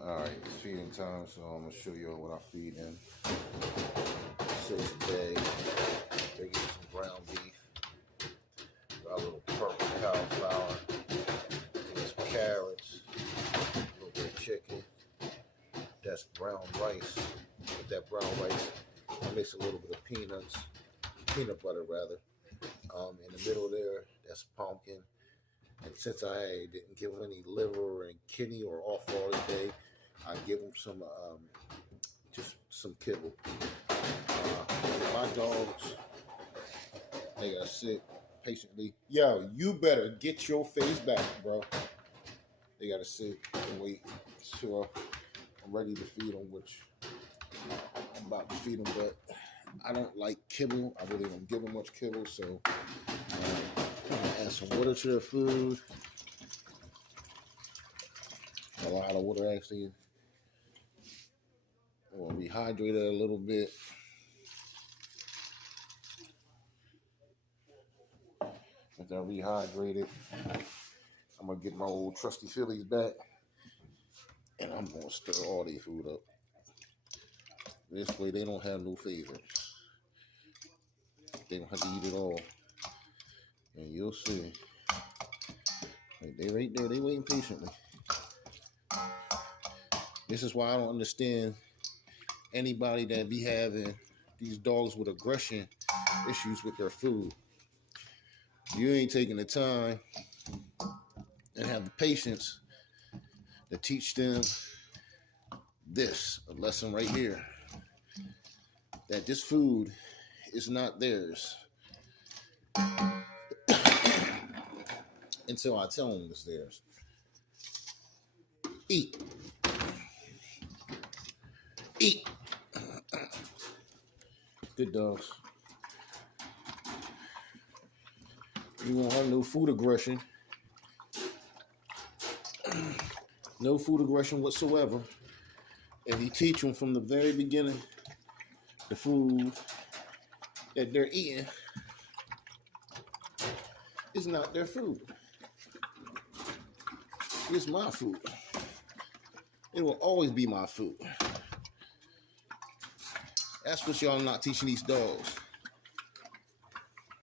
Alright, it's feeding time, so I'm gonna show you what I feed them. 6 a day. They get some ground beef. Got a little purple cauliflower. There's carrots. A little bit of chicken. That's brown rice. With that brown rice, I mix a little bit of peanut butter rather. In the middle there, that's pumpkin. And since I didn't give them any liver and kidney or offal today, I give them some, just some kibble. My dogs, they gotta sit patiently. Yo, you better get your face back, bro. They gotta sit and wait. So I'm ready to feed them, which I'm about to feed them, but I don't like kibble. I really don't give them much kibble, so I'm gonna add some water to their food. A lot of water, actually. We'll rehydrate it a little bit. After I rehydrate it, I'm gonna get my old trusty Phillies back, and I'm gonna stir all their food up. This way, they don't have no favorites. They don't have to eat it all, and you'll see. They right there. They waiting patiently. This is why I don't understand anybody that be having these dogs with aggression issues with their food. You ain't taking the time and have the patience to teach them this, a lesson right here, that this food is not theirs until I tell them it's theirs. Eat. Eat. Good dogs. You won't have no food aggression. No food aggression whatsoever. If you teach them from the very beginning the food that they're eating is not their food. It's my food. It will always be my food. That's what y'all not teaching these dogs.